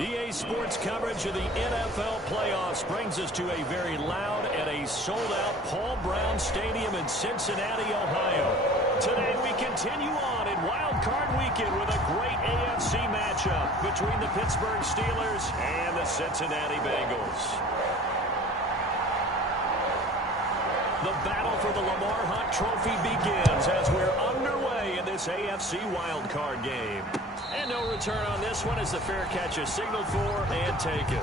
EA Sports coverage of the NFL playoffs brings us to a very loud and a sold-out Paul Brown Stadium in Cincinnati, Ohio. Today we continue on in Wild Card Weekend with a great AFC matchup between the Pittsburgh Steelers and the Cincinnati Bengals. The battle for the Lamar Hunt Trophy begins as we're underway in this AFC wildcard game. And no return on this one as the fair catch is signaled for and taken.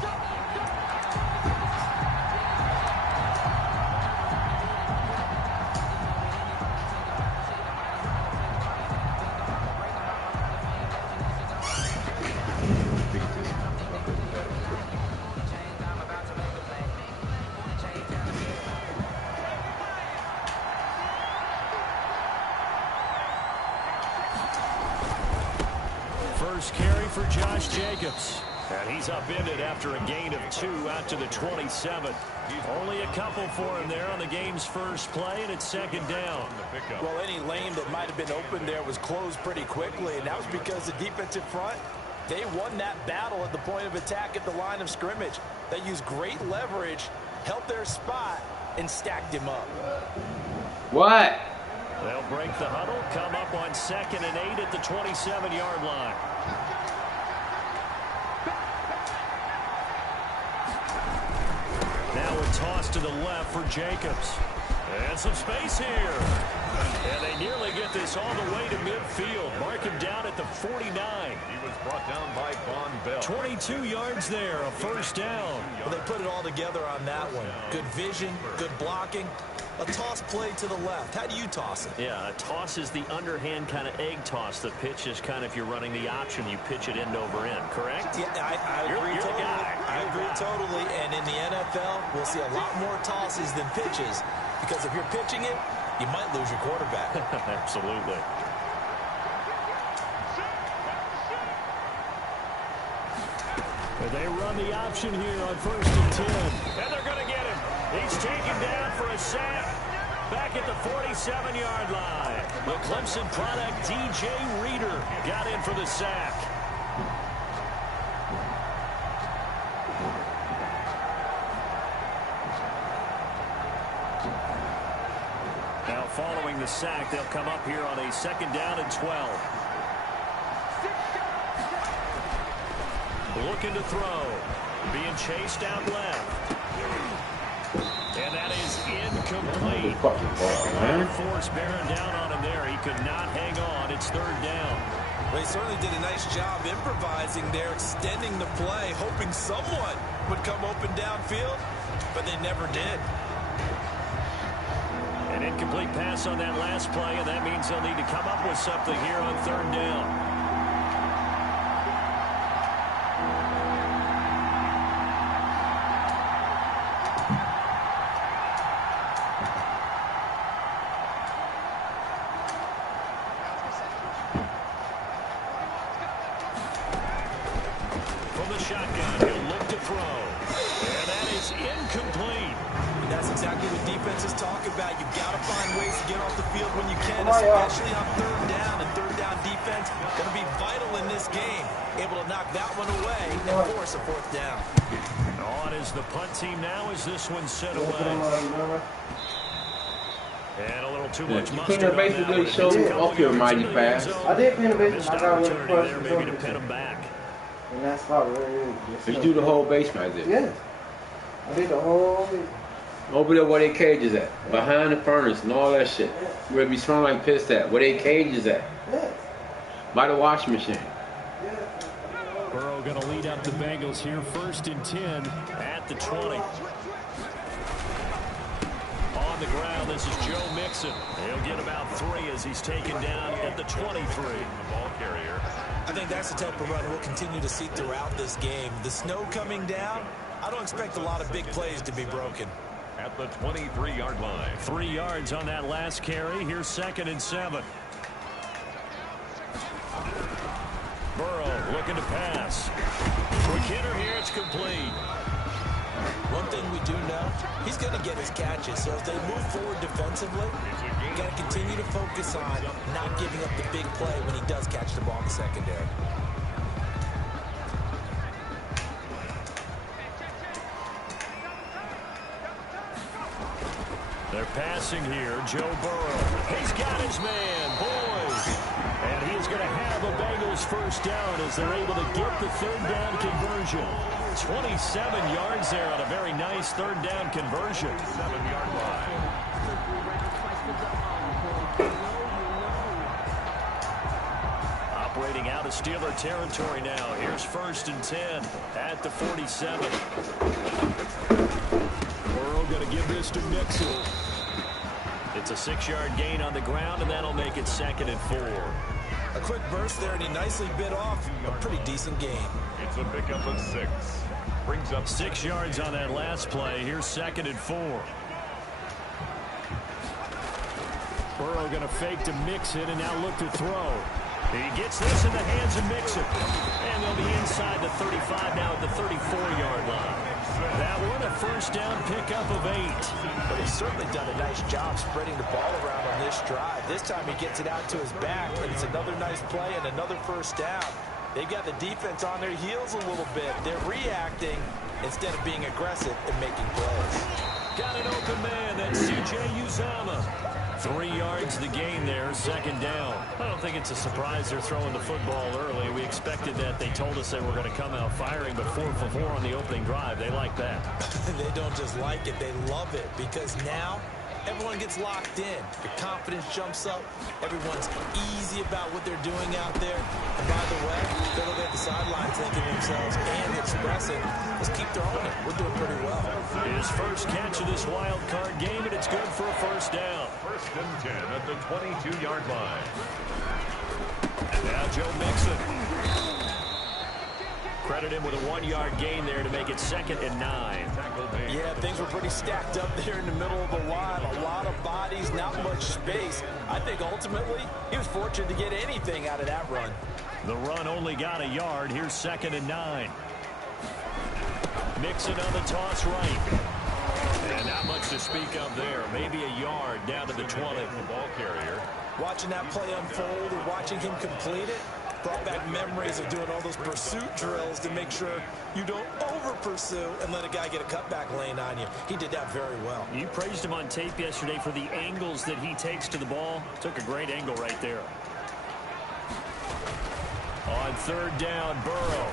First carry for Josh Jacobs. And he's upended after a gain of 2 out to the 27. Only a couple for him there on the game's first play, and it's second down. Well, any lane that might have been open there was closed pretty quickly, and that was because the defensive front, they won that battle at the point of attack at the line of scrimmage. They used great leverage, held their spot, and stacked him up. What? They'll break the huddle, come up on 2nd and 8 at the 27-yard line. Now a toss to the left for Jacobs. And some space here. And they nearly get this all the way to midfield. Mark him down at the 49. He was brought down by Von Bell. 22 yards there, a first down. Well, they put it all together on that one. Good vision, good blocking. A toss play to the left. How do you toss it? Yeah, a toss is the underhand kind of egg toss. The pitch is kind of if you're running the option, you pitch it end over end, correct? Yeah, I agree totally. I agree totally. And in the NFL, we'll see a lot more tosses than pitches. Because if you're pitching it, you might lose your quarterback. Absolutely. But they run the option here on 1st and 10. And they're going to get him. He's taken down for a sack back at the 47-yard line. The Clemson product, DJ Reader, got in for the sack. Now following the sack, they'll come up here on a 2nd down and 12. Looking to throw. Being chased out left. And that is incomplete. Force bearing down on him there. He could not hang on. It's 3rd down. Well, he certainly did a nice job improvising there, extending the play, hoping someone would come open downfield, but they never did. An incomplete pass on that last play, and that means they'll need to come up with something here on 3rd down. Shotgun, he'll look to throw. And that is incomplete. That's exactly what defense is talking about. You've got to find ways to get off the field when you can, especially on 3rd down. And 3rd down defense going to be vital in this game. Able to knock that one away and force a 4th down. On is the punt team now as this one's set away. And a little too much mustard on basically show off your mighty pass. I did pin a base. I got one there maybe to pin him back. And that's about really You do the whole base right there. Yeah. I did the whole base. Over there where they cages at. Behind the furnace and all that shit. Where it be smelling like piss at. Where they cages at. Yeah. By the washing machine. Burrow going to lead up the Bengals here. 1st and 10 at the 20. On the ground, this is Joe Mixon. He'll get about 3 as he's taken down at the 23. The ball carrier. I think that's the type of run we'll continue to see throughout this game. The snow coming down, I don't expect a lot of big plays to be broken. At the 23-yard line. 3 yards on that last carry. Here's 2nd and 7. Burrow looking to pass. Quick hitter here. It's complete. One thing we do know, he's going to get his catches. So if they move forward defensively, you got to continue to focus on not giving up the big play when he does catch the ball in the secondary. passing here. Joe Burrow. He's got his man, boys. And he's going to have a Bengals first down as they're able to get the third down conversion. 27 yards there on a very nice third down conversion. 7-yard line. Operating out of Steeler territory now. Here's 1st and 10 at the 47. Burrow going to give this to Mixon. It's a 6-yard gain on the ground, and that'll make it 2nd and 4. A quick burst there, and he nicely bit off a pretty decent gain. It's a pickup of 6. Brings up 6 yards on that last play. Here's 2nd and 4. Burrow going to fake to Mixon and now look to throw. He gets this in the hands of Mixon. And they'll be inside the 35 now at the 34-yard line. That one a first down pickup of 8. But he's certainly done a nice job spreading the ball around on this drive. This time he gets it out to his back, and it's another nice play and another first down. They've got the defense on their heels a little bit. They're reacting instead of being aggressive and making plays. Got an open man. That's C.J. Uzomah. 3 yards the gain there, 2nd down. I don't think it's a surprise they're throwing the football early. We expected that. They told us they were going to come out firing, but 4 for 4 on the opening drive. They like that. They don't just like it, they love it, because now everyone gets locked in. Your confidence jumps up. Everyone's easy about what they're doing out there. And by the way, they're looking at the sidelines thinking to themselves and expressing, let's keep throwing it. We're doing pretty well. His first catch of this wild card game, and it's good for a first down. 1st and 10 at the 22-yard line. Now Joe Mixon. Credit him with a 1-yard gain there to make it 2nd and 9. Yeah, things were pretty stacked up there in the middle of the line. A lot of bodies, not much space. I think ultimately he was fortunate to get anything out of that run. The run only got a yard. Here's 2nd and 9. Mixon on the toss right. And not much to speak of there. Maybe a yard down to the 20. The ball carrier. Watching that play unfold or watching him complete it brought back memories of doing all those pursuit drills to make sure you don't over-pursue and let a guy get a cutback lane on you. He did that very well. You praised him on tape yesterday for the angles that he takes to the ball. Took a great angle right there. On 3rd down, Burrow.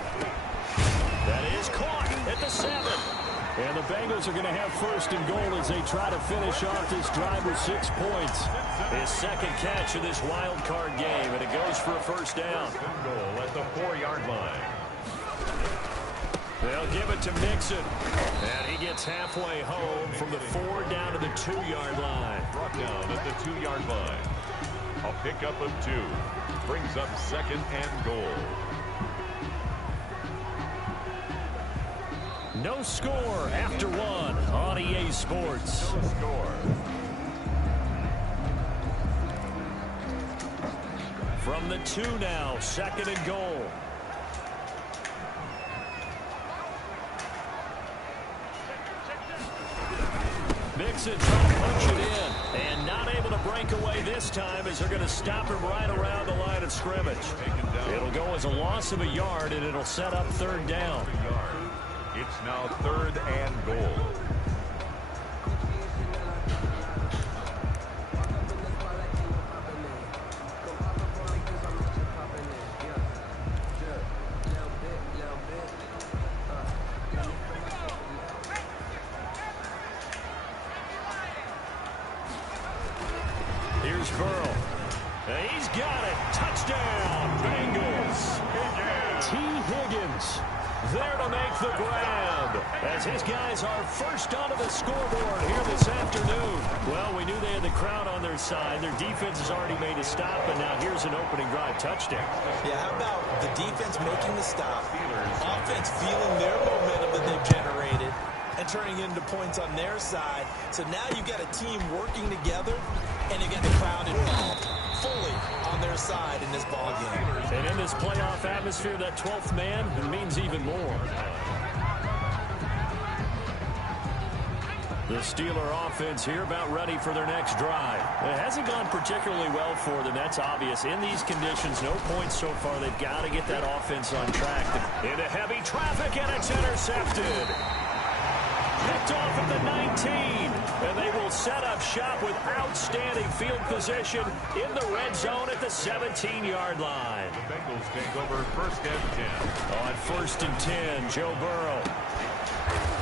That is caught at the 7. And the Bengals are going to have 1st and goal as they try to finish off this drive with 6 points. His 2nd catch of this wild card game, and it goes for a first down. Goal at the 4-yard line. They'll give it to Mixon. And he gets halfway home from the 4 down to the 2-yard line. Brought down at the 2-yard line. A pickup of 2. Brings up 2nd and goal. No score after 1 on EA Sports. No score. From the 2 now, 2nd and goal. Mixon trying to punch it in, and not able to break away this time as they're going to stop him right around the line of scrimmage. It'll go as a loss of a yard, and it'll set up 3rd down. It's now 3rd and goal. Here's Burrow. He's got it. Touchdown, Bengals. T. Higgins there to make the grab as his guys are first onto the scoreboard here this afternoon. Well, we knew they had the crowd on their side. Their defense has already made a stop, and now here's an opening drive touchdown. Yeah, how about the defense making the stop, offense feeling their momentum that they've generated, and turning into points on their side. So now you've got a team working together, and you get the crowd involved fully on their side in this ball game. And in this playoff atmosphere, that 12th man, it means even more. The Steeler offense here about ready for their next drive. It hasn't gone particularly well for them. That's obvious. In these conditions, no points so far. They've got to get that offense on track. Into heavy traffic, and it's intercepted. Picked off at the 19. And they will set up shop with outstanding field position in the red zone at the 17-yard line. The Bengals take over 1st and 10. On 1st and 10, Joe Burrow.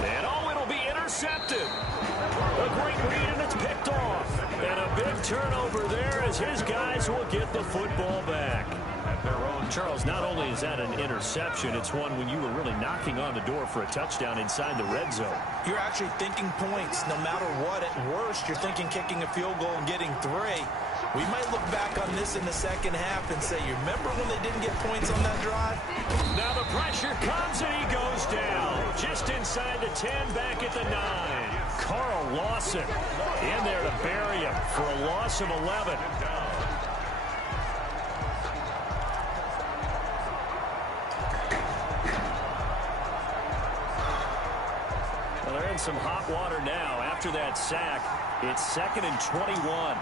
And it'll be intercepted. A great read, and it's picked off. And a big turnover there as his guys will get the football back. Charles, not only is that an interception, it's one when you were really knocking on the door for a touchdown inside the red zone. You're actually thinking points no matter what. At worst, you're thinking kicking a field goal and getting 3. We might look back on this in the second half and say, you remember when they didn't get points on that drive? Now the pressure comes and he goes down. Just inside the 10, back at the 9. Carl Lawson in there to bury him for a loss of 11. Well, they're in some hot water now. After that sack, it's 2nd and 21.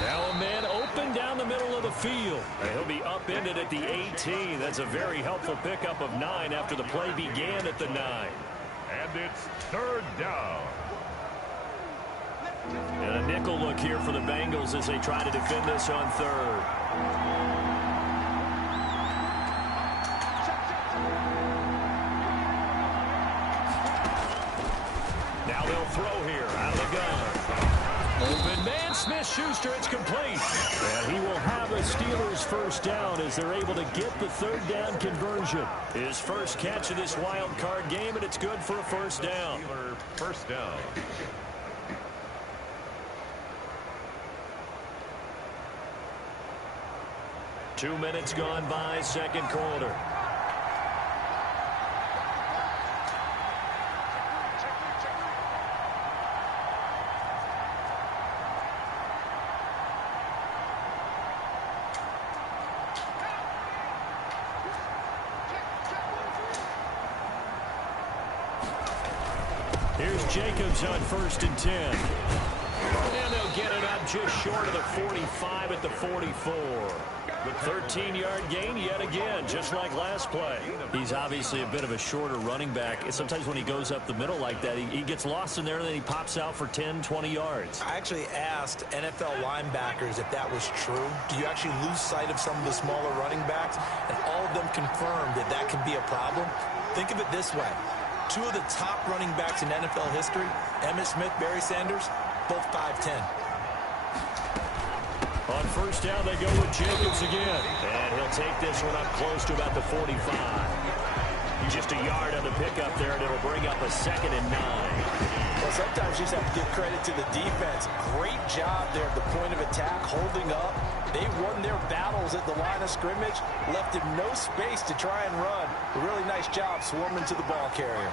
Now a man open down the middle of the field. And he'll be upended at the 18. That's a very helpful pickup of 9 after the play began at the 9. And it's 3rd down. And a nickel look here for the Bengals as they try to defend this on 3rd. Now they'll throw here out of the gun. Open man, Smith-Schuster, it's complete. And he will have a Steelers first down as they're able to get the 3rd down conversion. His first catch of this wild card game, and it's good for a first down. Steeler first down. Two minutes gone by, second quarter. Here's Jacobs on 1st and 10. And they'll get it up just short of the 45 at the 44. 13-yard gain yet again, just like last play. He's obviously a bit of a shorter running back. Sometimes when he goes up the middle like that, he gets lost in there, and then he pops out for 10, 20 yards. I actually asked NFL linebackers if that was true. Do you actually lose sight of some of the smaller running backs? And all of them confirmed that that can be a problem. Think of it this way. 2 of the top running backs in NFL history, Emmitt Smith, Barry Sanders, both 5'10". On first down, they go with Jacobs again. And he'll take this one up close to about the 45. Just a yard on the pickup there, and it'll bring up a 2nd and 9. Well, sometimes you just have to give credit to the defense. Great job there at the point of attack, holding up. They won their battles at the line of scrimmage, left him no space to try and run. A really nice job swarming to the ball carrier.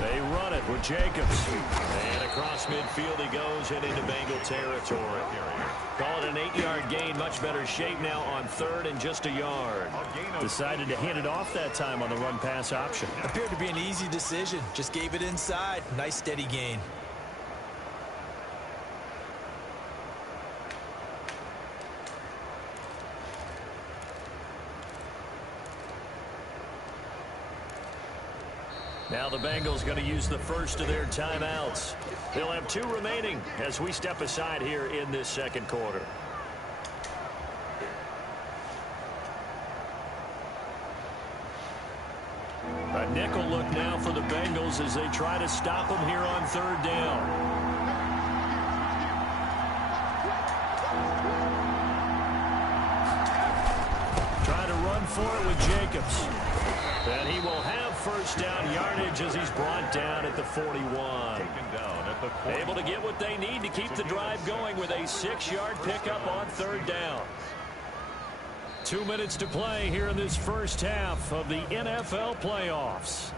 They run it with Jacobs. And across midfield he goes and into Bengal territory. Call it an 8-yard gain. Much better shape now on 3rd and just a yard. Decided to hand it off that time on the run-pass option. Appeared to be an easy decision. Just gave it inside. Nice steady gain. Now the Bengals going to use the first of their timeouts. They'll have 2 remaining as we step aside here in this second quarter. A nickel look now for the Bengals as they try to stop them here on 3rd down. Trying to run for it with Jacobs. And he will have first down yardage as he's brought down at the 41. Able to get what they need to keep the drive going with a 6-yard pickup on 3rd down. 2 minutes to play here in this first half of the NFL playoffs.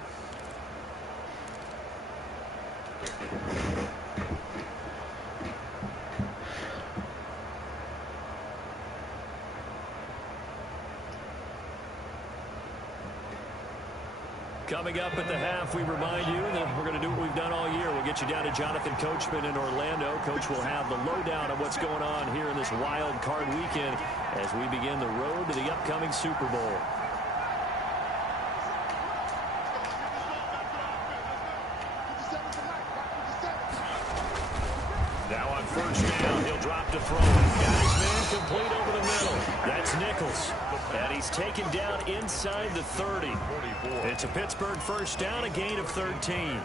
Coming up at the half, we remind you that we're going to do what we've done all year. We'll get you down to Jonathan Coachman in Orlando. Coach will have the lowdown of what's going on here in this wild card weekend as we begin the road to the upcoming Super Bowl. Now on first down, he'll drop to throw. Got his man complete over the middle. That's Nichols. And he's taken down inside the 30. It's a Pittsburgh first down, a gain of 13.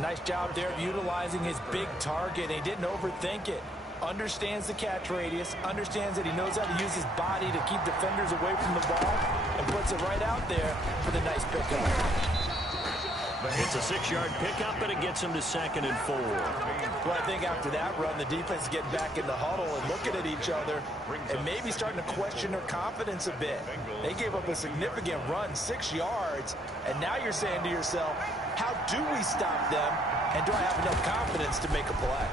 Nice job there of utilizing his big target. He didn't overthink it. Understands the catch radius, understands that he knows how to use his body to keep defenders away from the ball, and puts it right out there for the nice pickup. It's a 6-yard pickup, and it gets him to 2nd and 4. Well, I think after that run, the defense is getting back in the huddle and looking at each other and maybe starting to question their confidence a bit. They gave up a significant run, 6 yards, and now you're saying to yourself, how do we stop them, and do I have enough confidence to make a play?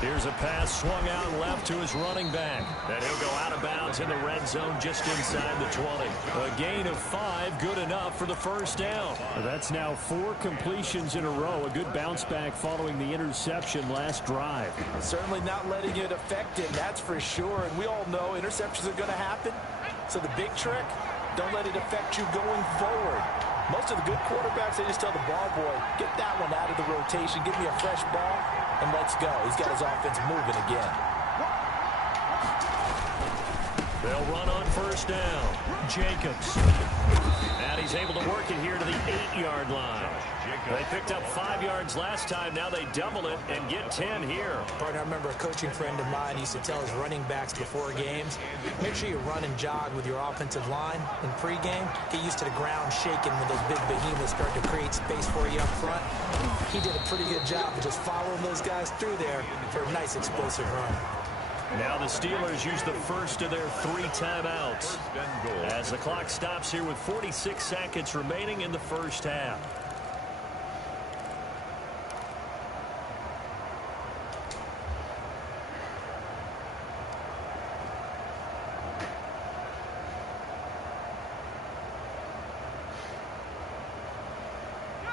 Here's a pass swung out left to his running back. And he'll go out of bounds in the red zone just inside the 20. A gain of 5, good enough for the first down. That's now 4 completions in a row. A good bounce back following the interception last drive. Certainly not letting it affect him, that's for sure. And we all know interceptions are going to happen. So the big trick, don't let it affect you going forward. Most of the good quarterbacks, they just tell the ball boy, get that one out of the rotation, give me a fresh ball, and let's go. He's got his offense moving again. They'll run on first down. Jacobs. And he's able to work it here to the 8-yard line. They picked up 5 yards last time. Now they double it and get 10 here. Partner, I remember a coaching friend of mine used to tell his running backs before games, make sure you run and jog with your offensive line in pregame. Get used to the ground shaking when those big behemoths start to create space for you up front. He did a pretty good job of just following those guys through there for a nice explosive run. Now the Steelers use the first of their 3 timeouts as the clock stops here with 46 seconds remaining in the first half.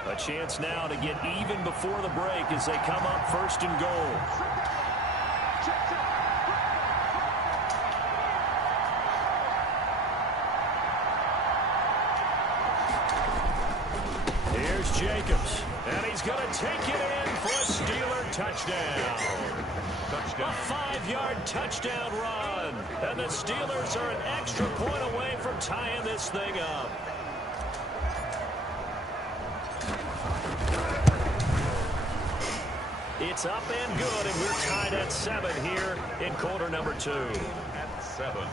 A chance now to get even before the break as they come up first and goal. Here's Jacobs, and he's going to take it in for a Steeler touchdown. A 5-yard touchdown run, and the Steelers are an extra point away from tying this thing up. It's up and good, and we're tied at 7 here in quarter number 2. At 7.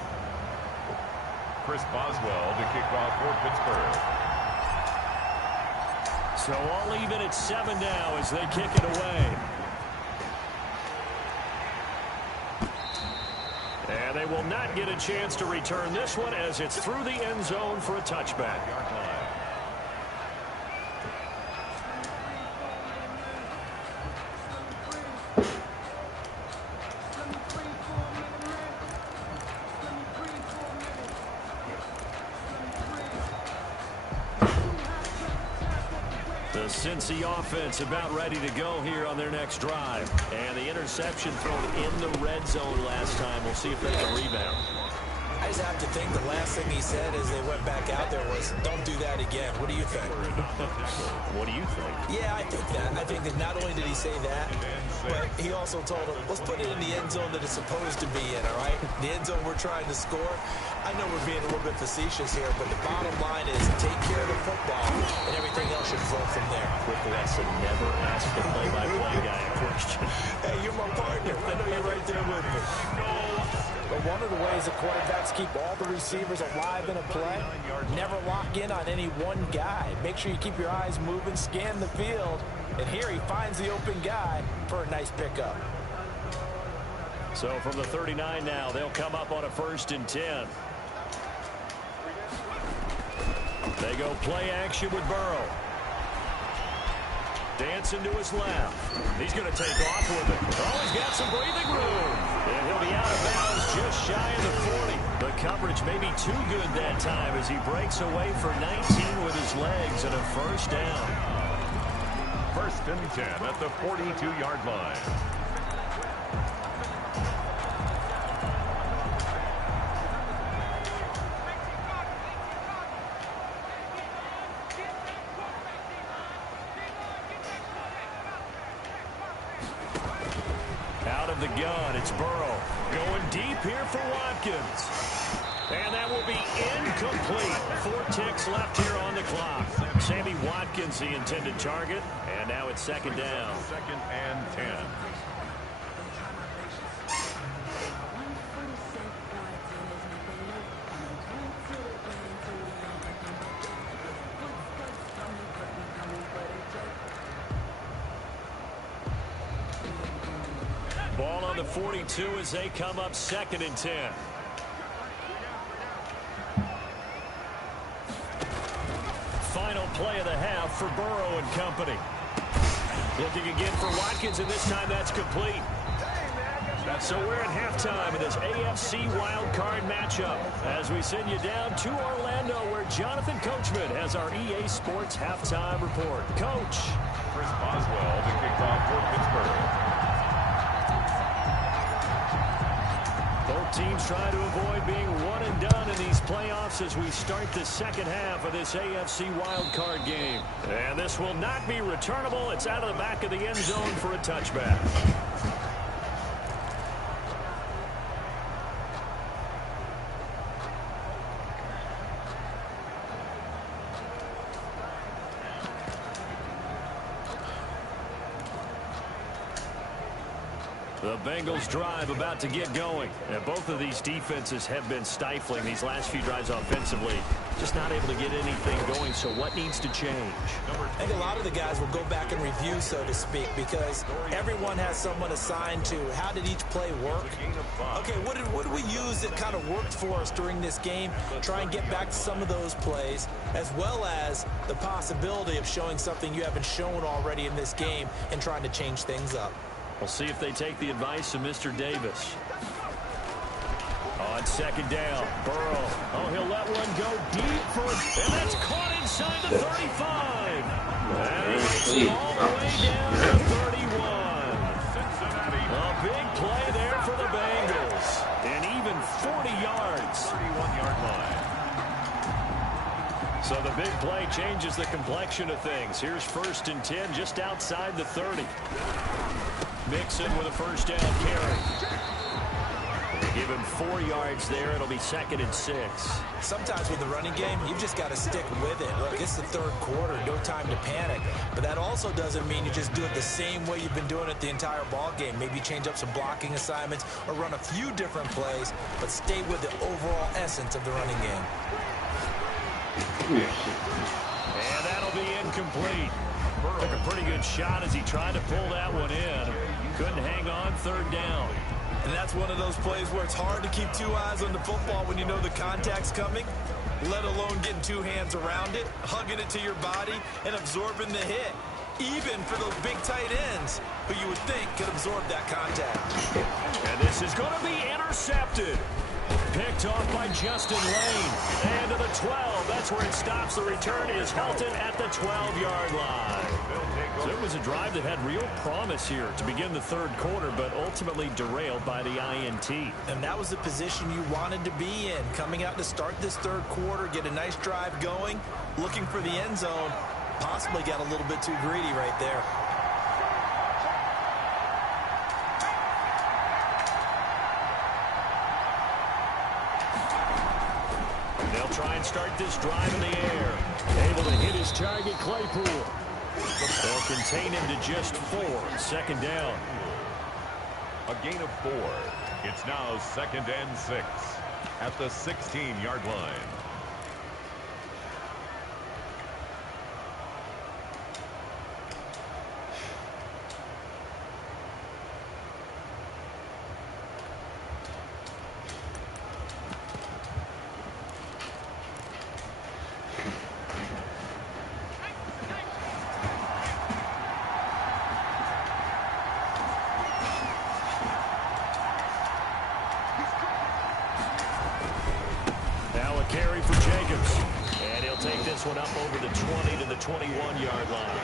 Chris Boswell to kick off for Pittsburgh. So all even at 7 now as they kick it away. And they will not get a chance to return this one as it's through the end zone for a touchback. The Cincy offense about ready to go here on their next drive. And the interception thrown in the red zone last time. We'll see if they can rebound. I just have to think the last thing he said as they went back out there was, don't do that again. What do you think? What do you think? Yeah, I think that. I think that not only did he say that, but he also told him, let's put it in the end zone that it's supposed to be in, all right? The end zone we're trying to score. I know we're being a little bit facetious here, but the bottom line is take care of the football, and everything else should flow from there. Quick lesson, never ask the play-by-play guy a question. Hey, you're my partner. I know you're right there with me. But one of the ways the quarterbacks keep all the receivers alive in a play, never lock in on any one guy. Make sure you keep your eyes moving, scan the field, and here he finds the open guy for a nice pickup. So from the 39 now, they'll come up on a 1st and 10. They go play action with Burrow. Dancing to his left. He's going to take off with it. Oh, he's got some breathing room. And he'll be out of bounds just shy of the 40. The coverage may be too good that time as he breaks away for 19 with his legs and a first down. 1st and 10 at the 42-yard line. Out of the gun, it's Burrow. Going deep here for Watkins. And that will be incomplete. 4 ticks left here on the clock. Sammy Watkins, the intended target. And now it's 2nd down. 2nd and 10. Ball on the 42 as they come up 2nd and 10. Final play of the half for Burrow and company. Looking again for Watkins, and this time that's complete. So we're at halftime in this AFC wildcard matchup as we send you down to Orlando where Jonathan Coachman has our EA Sports halftime report. Coach. Chris Boswell to kick off for Pittsburgh. Both teams try to avoid being one and done in these playoffs as we start the second half of this AFC wildcard game. And this will not be returnable. It's out of the back of the end zone for a touchback. The Bengals drive about to get going. And both of these defenses have been stifling these last few drives offensively. Just not able to get anything going, so what needs to change? I think a lot of the guys will go back and review, so to speak, because everyone has someone assigned to how did each play work. Okay, what did we use that kind of worked for us during this game? Try and get back to some of those plays, as well as the possibility of showing something you haven't shown already in this game and trying to change things up. We'll see if they take the advice of Mr. Davis. On 2nd down, Burrow. Oh, he'll let one go deep for it. And that's caught inside the 35. And he makes it all the way down to 31. A big play there for the Bengals. And even 40 yards. 31-yard line. So the big play changes the complexion of things. Here's 1st and 10 just outside the 30. Mixon with a first down carry. They give him 4 yards there. It'll be 2nd and 6. Sometimes with the running game, you've just got to stick with it. Look, it's the 3rd quarter. No time to panic. But that also doesn't mean you just do it the same way you've been doing it the entire ball game. Maybe change up some blocking assignments or run a few different plays, but stay with the overall essence of the running game. And that'll be incomplete. Took a pretty good shot as he tried to pull that one in. Couldn't hang on 3rd down. And that's one of those plays where it's hard to keep 2 eyes on the football when you know the contact's coming, let alone getting 2 hands around it, hugging it to your body, and absorbing the hit. Even for those big tight ends who you would think could absorb that contact. And this is going to be intercepted. Picked off by Justin Lane. And to the 12. That's where it stops. The return is Helton at the 12-yard line. So it was a drive that had real promise here to begin the 3rd quarter, but ultimately derailed by the INT. And that was the position you wanted to be in. Coming out to start this 3rd quarter, get a nice drive going, looking for the end zone. Possibly got a little bit too greedy right there. They'll try and start this drive in the air. Able to hit his target, Claypool. They'll contain him to just 4. 2nd down. A gain of 4. It's now 2nd and 6 at the 16-yard line. take this one up over the 20 to the 21-yard line.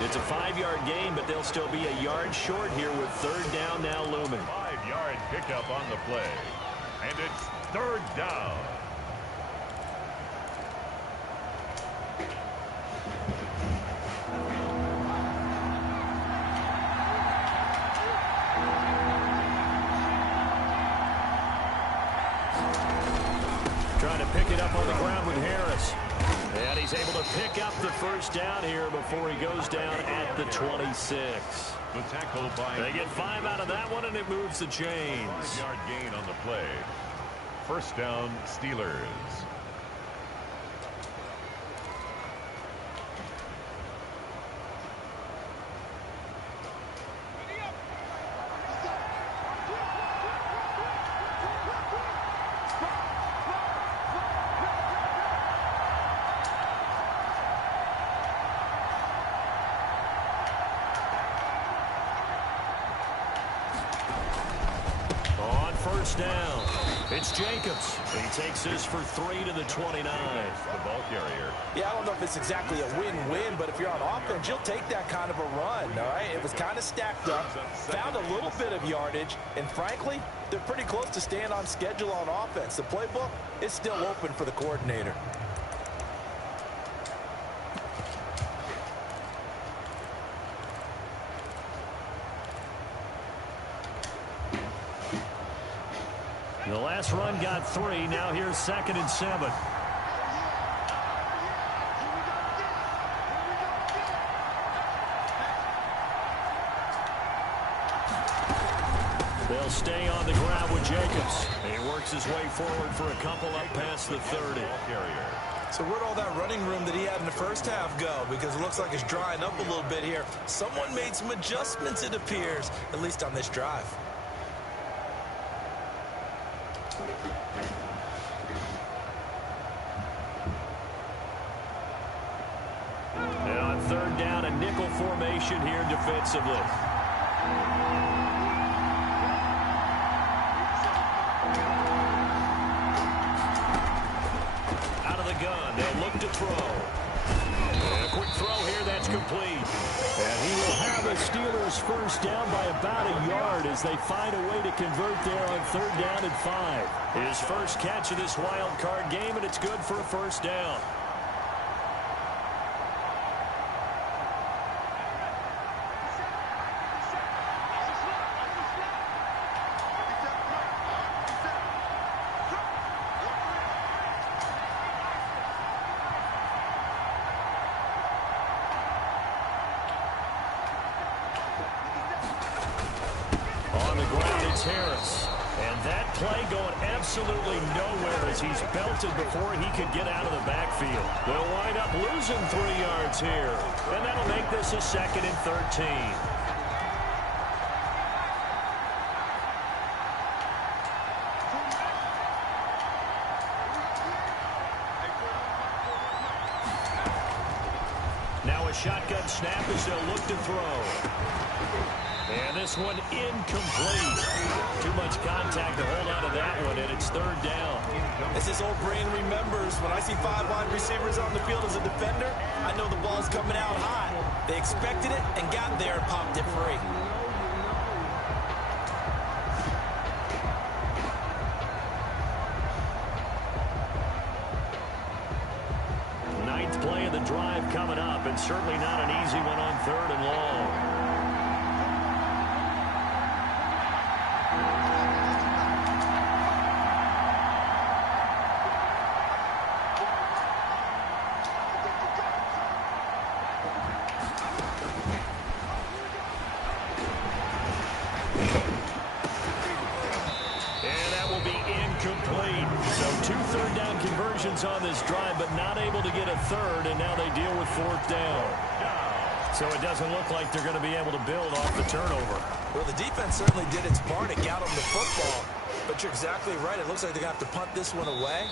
It's a 5-yard gain, but they'll still be a yard short here with third down now looming. 5-yard pickup on the play. And it's third down. Trying to pick it up on the ground with Harris. And he's able to pick up the first down here before he goes down at the 26. The tackle by... They get 5 out of that one, and it moves the chains. 5-yard gain on the play. First down, Steelers. Down. It's Jacobs. He takes this for 3 to the 29. The ball carrier. Yeah, I don't know if it's exactly a win-win, but if you're on offense, you'll take that kind of a run, all right? It was kind of stacked up, found a little bit of yardage, and frankly, they're pretty close to staying on schedule on offense. The playbook is still open for the coordinator. The last run got 3. Now here's 2nd and 7. They'll stay on the ground with Jacobs. He works his way forward for a couple up past the 30. So where'd all that running room that he had in the first half go? Because it looks like it's drying up a little bit here. Someone made some adjustments, it appears, at least on this drive. Now on third down, a nickel formation here defensively. Out of the gun, they'll look to throw. And a quick throw here, that's complete. And he will have a Steelers first down by about a yard as they find a way to convert there on third down and 5. His first catch of this wild card game, and it's good for a first down. Harris. And that play going absolutely nowhere as he's belted before he could get out of the backfield. They'll wind up losing 3 yards here. And that'll make this a 2nd and 13. Now a shotgun snap as they'll look to throw. And this one incomplete. Too much contact to hold on to that one, and it's third down. As his old brain remembers, when I see 5 wide receivers on the field as a defender, I know the ball's coming out hot. They expected it and got there and popped it free. Ninth play of the drive coming up, and certainly not an easy one on third and long. On this drive, but not able to get a third, and now they deal with fourth down. So it doesn't look like they're going to be able to build off the turnover. Well, the defense certainly did its part to get them the football, but you're exactly right. It looks like they're going to have to punt this one away,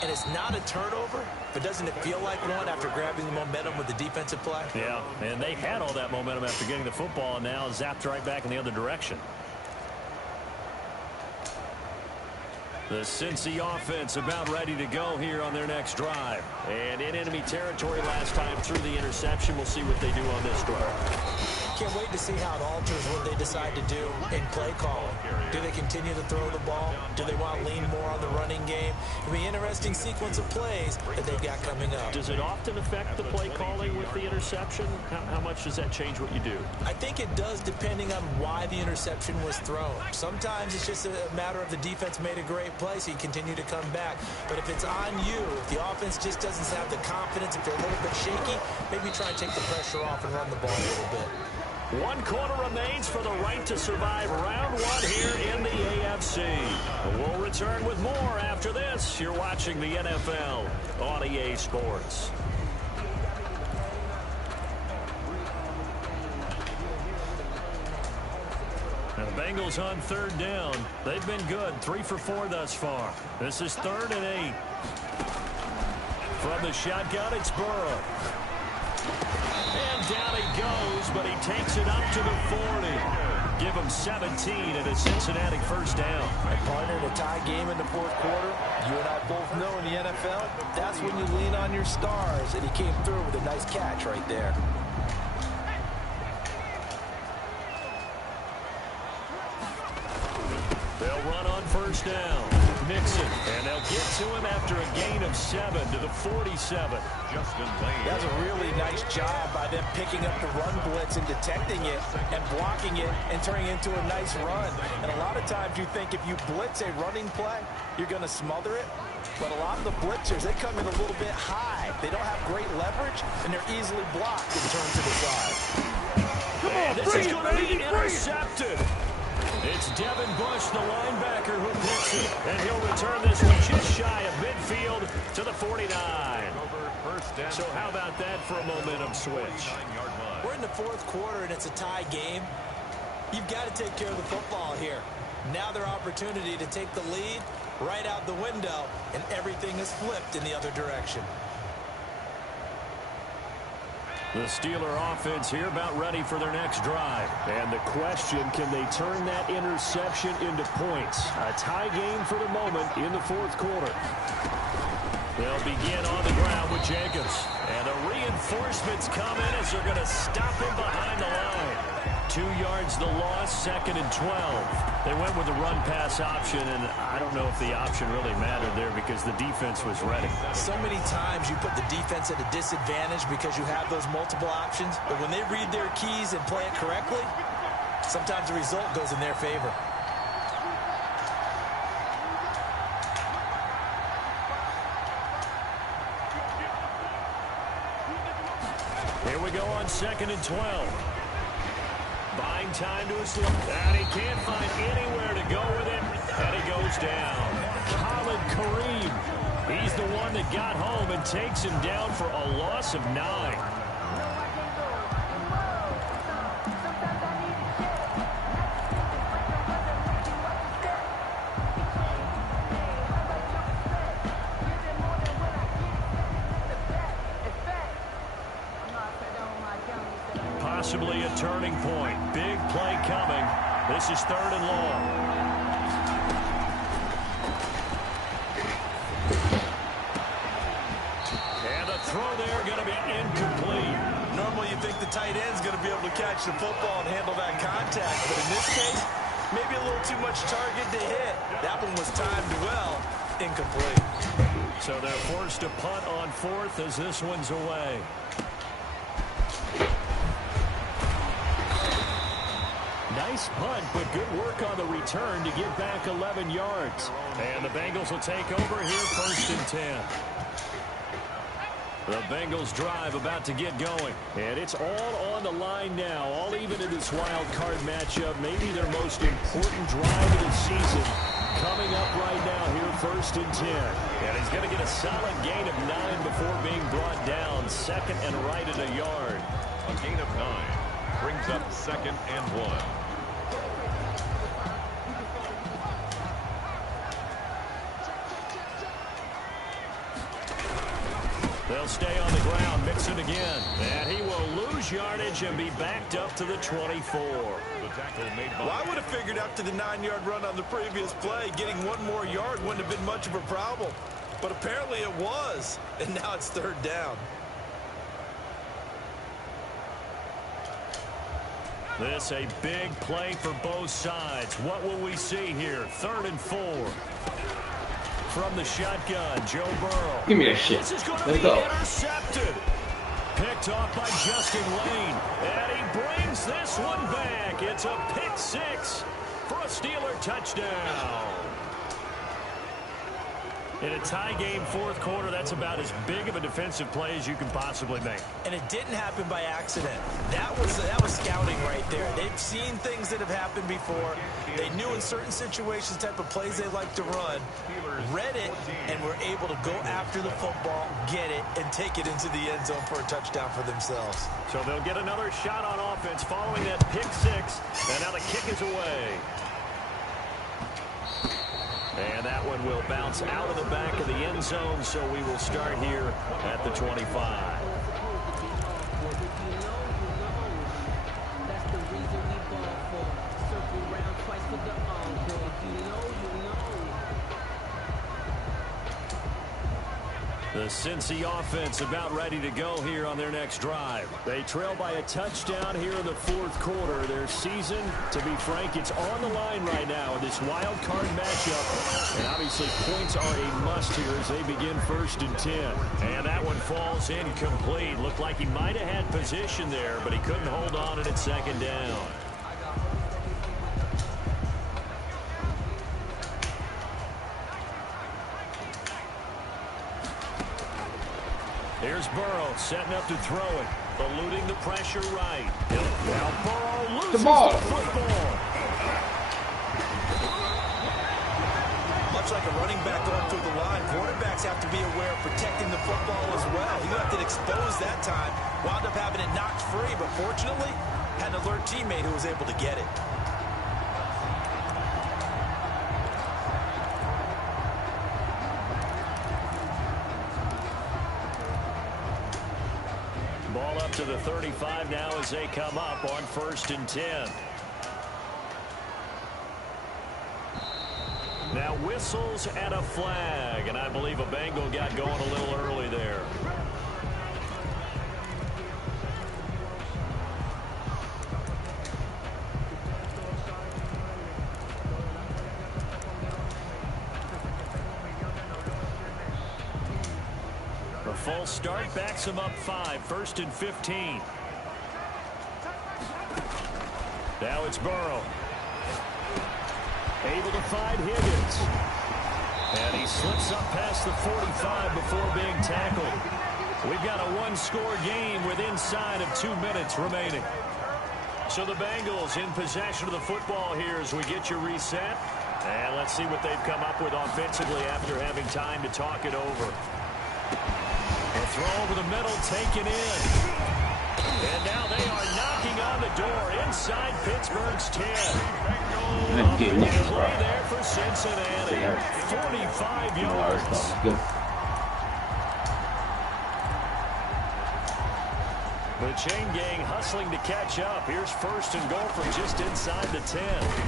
and it's not a turnover, but doesn't it feel like one after grabbing the momentum with the defensive play? Yeah, and they had all that momentum after getting the football, and now zapped right back in the other direction. The Cincy offense about ready to go here on their next drive. And in enemy territory last time through the interception. We'll see what they do on this drive. Can't wait to see how it alters what they decide to do in play calling. Do they continue to throw the ball? Do they want to lean more on the running game? It'll be an interesting sequence of plays that they've got coming up. Does it often affect the play calling with the interception? How much does that change what you do? I think it does, depending on why the interception was thrown. Sometimes it's just a matter of the defense made a great play, so you continue to come back. But if it's on you, if the offense just doesn't have the confidence, if they're a little bit shaky, maybe try and take the pressure off and run the ball a little bit. 1 quarter remains for the right to survive round 1 here in the AFC. We'll return with more after this. You're watching the NFL on EA Sports. And the Bengals on 3rd down. They've been good. 3 for 4 thus far. This is 3rd and 8. From the shotgun, it's Burrow. And down he goes, but he takes it up to the 40. Give him 17 and a Cincinnati first down. And partner, in a tie game in the 4th quarter, you and I both know in the NFL, that's when you lean on your stars, and he came through with a nice catch right there. They'll run on first down. Mixon, and they'll get to him after a gain of 7 to the 47. Justin Lane. That's a really nice job by them picking up the run blitz and detecting it and blocking it and turning it into a nice run. And a lot of times you think if you blitz a running play, you're going to smother it. But a lot of the blitzers, they come in a little bit high. They don't have great leverage, and they're easily blocked and turned to the side. Come on, this is going to be intercepted. It's Devin Bush, the linebacker, who picks it, and he'll return this one just shy of midfield to the 49. So how about that for a momentum switch? We're in the 4th quarter, and it's a tie game. You've got to take care of the football here. Now their opportunity to take the lead right out the window, and everything is flipped in the other direction. The Steeler offense here about ready for their next drive. And the question, can they turn that interception into points? A tie game for the moment in the 4th quarter. They'll begin on the ground with Jenkins. And the reinforcements come in as they're going to stop him behind the line. 2 yards the loss, 2nd and 12. They went with the run-pass option, and I don't know if the option really mattered there because the defense was ready. So many times you put the defense at a disadvantage because you have those multiple options, but when they read their keys and play it correctly, sometimes the result goes in their favor. Here we go on 2nd and 12. Buying time to his left, and he can't find anywhere to go with it, and he goes down. Khalid Kareem, he's the one that got home and takes him down for a loss of 9. Possibly a turning point. Big play coming. This is 3rd and long. And the throw there going to be incomplete. Normally you think the tight end's going to be able to catch the football and handle that contact, but in this case, maybe a little too much target to hit. That one was timed well. Incomplete. So they're forced to punt on 4th as this one's away. Nice punt, but good work on the return to get back 11 yards. And the Bengals will take over here 1st and 10. The Bengals drive about to get going. And it's all on the line now, all even in this wild card matchup. Maybe their most important drive of the season coming up right now here 1st and 10. And he's going to get a solid gain of 9 before being brought down. 2nd and right at a yard. A gain of 9 brings up 2nd and 1. They'll stay on the ground, Mixon again. And he will lose yardage and be backed up to the 24. The tackle made by... Well, I would have figured after the 9-yard run on the previous play, getting one more yard wouldn't have been much of a problem. But apparently it was, and now it's third down. This a big play for both sides. What will we see here? 3rd and 4. From the shotgun, Joe Burrow. Give me that shit. This is going to Let's be go. intercepted. Picked off by Justin Lane. And he brings this one back. It's a pick 6 for a Steeler touchdown. In a tie game, 4th quarter, that's about as big of a defensive play as you can possibly make. And it didn't happen by accident. That was scouting right there. They've seen things that have happened before. They knew in certain situations type of plays they like to run, read it, and were able to go after the football, get it, and take it into the end zone for a touchdown for themselves. So they'll get another shot on offense following that pick 6, and now the kick is away. And that one will bounce out of the back of the end zone, so we will start here at the 25. The Cincy offense about ready to go here on their next drive. They trail by a touchdown here in the 4th quarter. Their season, to be frank, it's on the line right now in this wild card matchup. And obviously points are a must here as they begin 1st and 10. And that one falls incomplete. Looked like he might have had position there, but he couldn't hold on and it's 2nd down. Here's Burrow setting up to throw it, eluding the pressure right. Now Burrow loses the football. Much like a running back going through the line, quarterbacks have to be aware of protecting the football as well. He left it exposed that time, wound up having it knocked free, but fortunately, had an alert teammate who was able to get it. Ball up to the 35 now as they come up on 1st and 10. Now whistles and a flag, and I believe a Bengal got going a little early there. A full start backs him up 5, 1st and 15. Now it's Burrow. Able to find Higgins. And he slips up past the 45 before being tackled. We've got a one-score game with inside of 2 minutes remaining. So the Bengals in possession of the football here as we get your reset. And let's see what they've come up with offensively after having time to talk it over. A throw over the middle, taken in. And now they are knocking on the door inside Pittsburgh's 10. A big play there for Cincinnati. 45 yards. The chain gang hustling to catch up. Here's 1st and goal from just inside the 10.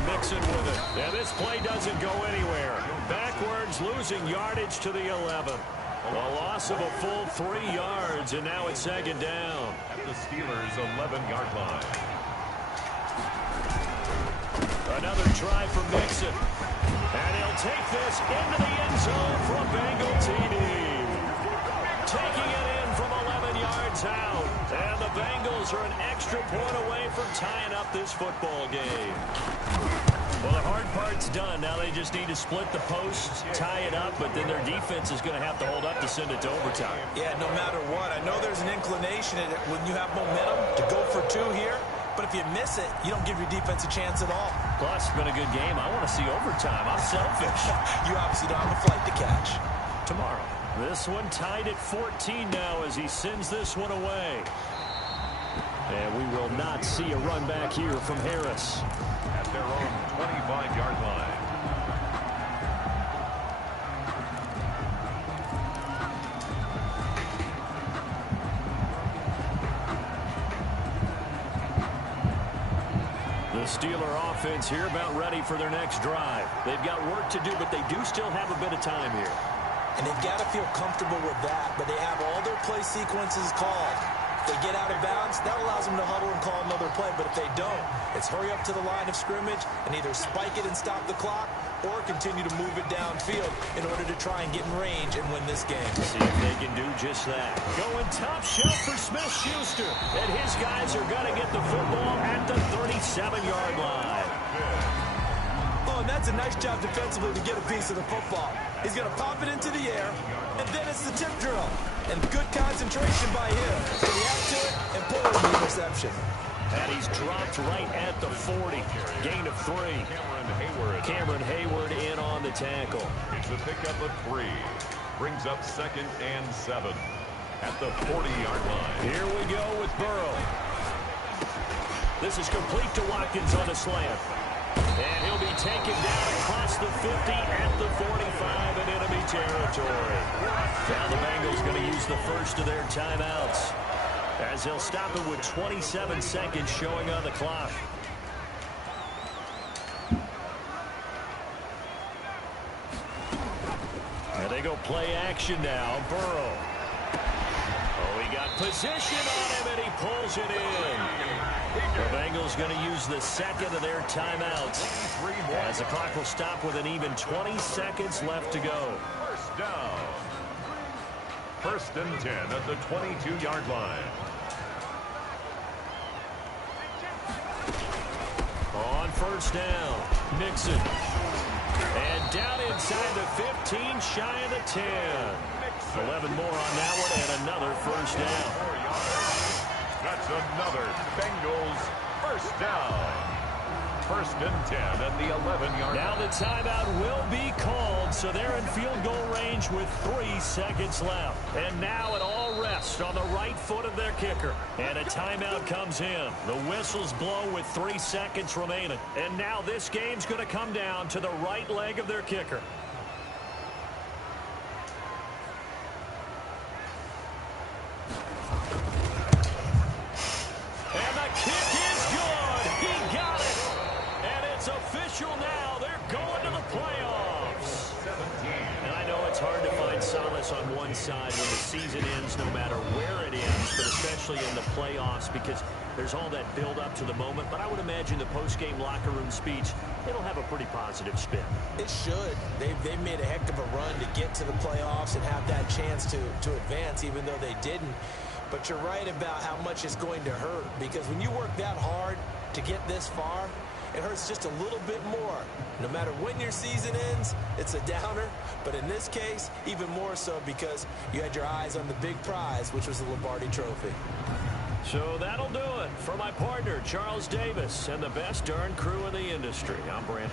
Mixon with it. And this play doesn't go anywhere. Backwards, losing yardage to the 11. A loss of a full 3 yards, and now it's 2nd down. At the Steelers' 11-yard line. Another try for Mixon. And he'll take this into the end zone for a Bengal TD. Taking it in from 11 yards out. And the Bengals are an extra point away from tying up this football game. Well, the hard part's done. Now they just need to split the posts, tie it up, but then their defense is going to have to hold up to send it to overtime. Yeah, no matter what. I know there's an inclination when you have momentum to go for 2 here, but if you miss it, you don't give your defense a chance at all. Plus, it's been a good game. I want to see overtime. I'm selfish. You obviously don't have a flight to catch. Tomorrow. This one tied at 14 now as he sends this one away. And we will not see a run back here from Harris. At their own 25-yard line. The The Steeler offense here about ready for their next drive. They've got work to do, but they do still have a bit of time here. And they've got to feel comfortable with that, but they have all their play sequences called. If they get out of bounds, that allows them to huddle and call another play. But if they don't, it's hurry up to the line of scrimmage and either spike it and stop the clock or continue to move it downfield in order to try and get in range and win this game. See if they can do just that. Going top shelf for Smith-Schuster. And his guys are going to get the football at the 37-yard line. Oh, and that's a nice job defensively to get a piece of the football. He's going to pop it into the air, and then it's the tip drill. And good concentration by him to react to it and pull in the interception. And he's dropped right at the 40. Gain of 3. Cameron Hayward in on the tackle. It's a pickup of 3. Brings up 2nd and 7 at the 40-yard line. Here we go with Burrow. This is complete to Watkins on a slant. And he'll be taken down across the 50 at the 45 in enemy territory. Now the Bengals going to use the first of their timeouts, as they'll stop it with 27 seconds showing on the clock. And they go play action now. Burrow. Oh, he got position on him, and he pulls it in. The Bengals going to use the second of their timeouts, as the clock will stop with an even 20 seconds left to go. First down. 1st and 10 at the 22-yard line. On first down, Nixon. And down inside the 15, shy of the 10. 11 more on that one, and another first down. That's another Bengals first down. 1st and 10 at the 11-yard line. Now the timeout will be called, so they're in field goal range with 3 seconds left. And now it all rests on the right foot of their kicker. And a timeout comes in. The whistles blow with 3 seconds remaining. And now this game's going to come down to the right leg of their kicker. And the kick is good. He got it. And it's official now. They're going to the playoffs. And I know it's hard to find solace on one side when the season ends, no matter where it ends, but especially in the playoffs, because there's all that build up to the moment. But I would imagine the post-game locker room speech, it'll have a pretty positive spin. It should. They've made a heck of a run to get to the playoffs and have that chance to advance, even though they didn't. But you're right about how much it's going to hurt, because when you work that hard to get this far, it hurts just a little bit more. No matter when your season ends, it's a downer. But in this case, even more so because you had your eyes on the big prize, which was the Lombardi Trophy. So that'll do it for my partner, Charles Davis, and the best darn crew in the industry. I'm Brandon.